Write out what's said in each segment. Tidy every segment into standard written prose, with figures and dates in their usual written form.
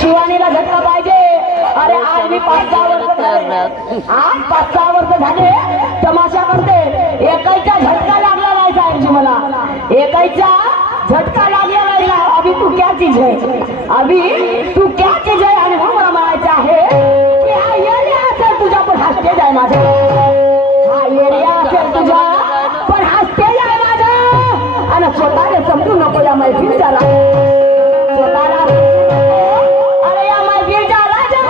शिवानीला झटका पाहिजे. अरे आज मी 5-6 वर्ष झाले तमाशा करते. एकाचा झटका लागला नाही साहेबजी, मला एकाचा झटका लागला नाही. अभी तू क्या चीज है, अभी तू क्या चीज है. आणि मला म्हणायचं आहे की हा एरिया असेल तुझा पण हा स्टेज आहे माझा. हा एरिया असेल तुझा पण हा स्टेज आहे माझा. आणि स्वतःला समजू नको या मैफिलीला, स्वतःला अरे या मैफिलीला राजा.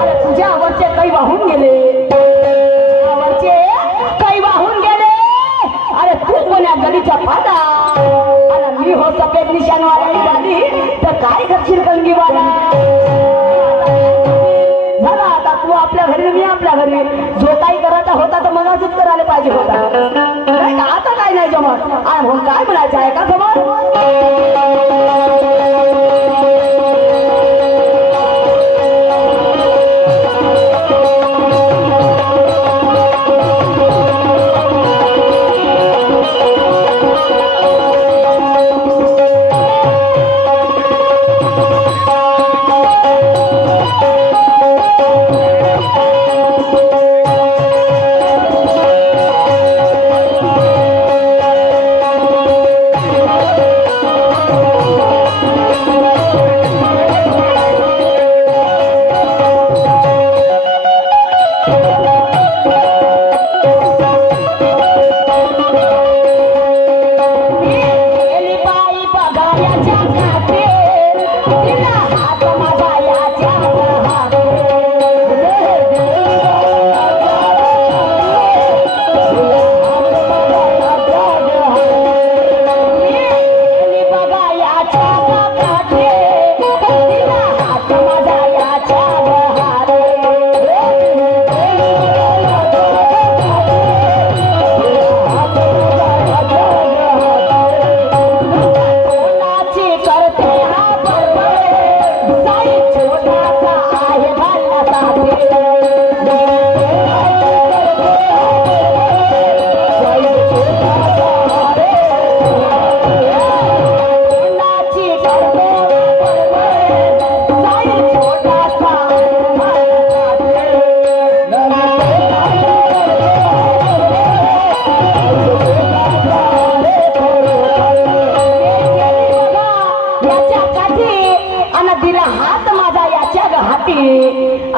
अरे तुझ्यावरचे काही वाहून गेले, तुझ्यावरचे काही वाहून गेले. अरे तू पण या गलीच्या फाटा आणि मी हो सफेद निशाणवाला झाली तर काय करशील कंगीवाला. झाला आता तू आपल्या घरी मी आपल्या घरी. जो काही करायचा होता तर मलाच करायला पाहिजे होता. नाही का आता काय नाही जमत. आणि म्हणून काय म्हणायचं आहे का जमत.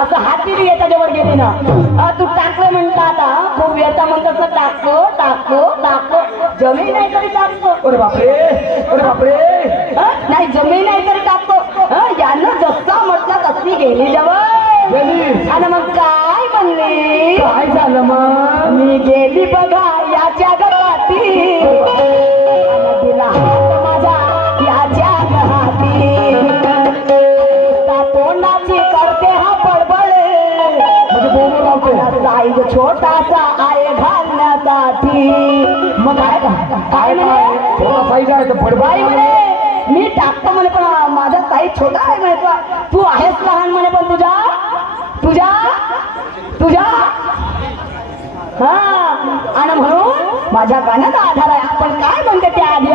असं हाती याच्या जवळ गेली ना. तू टाकलं म्हणता आता खूप याचा म्हणतात टाकतो टाकतो टाकतो. जमीन नाही तरी टाकतो. अरे बापरे, अरे बापरे. नाही जमीन नाही तरी टाकतो. यानं जसा म्हटलं तशी गेली जवळ. आणि मग काय म्हणली, काय झालं मग. मी गेली बघा याच्या हाती, दिला हात माझा याच्या हाती. तोंडाची करते हा पडबड, साईज छोटासा आहे घालण्यासाठी. मग काय म्हणे पडबाई म्हणे मी टाकतो म्हणे पण माझा साईज छोटा आहे म्हणे. तू आहेस लहान म्हणे पण तुझ्या तुझ्या तुझ्या हा. आणि म्हणून माझ्या गाण्याचा आधार आहे. आपण काय म्हणते त्या आधी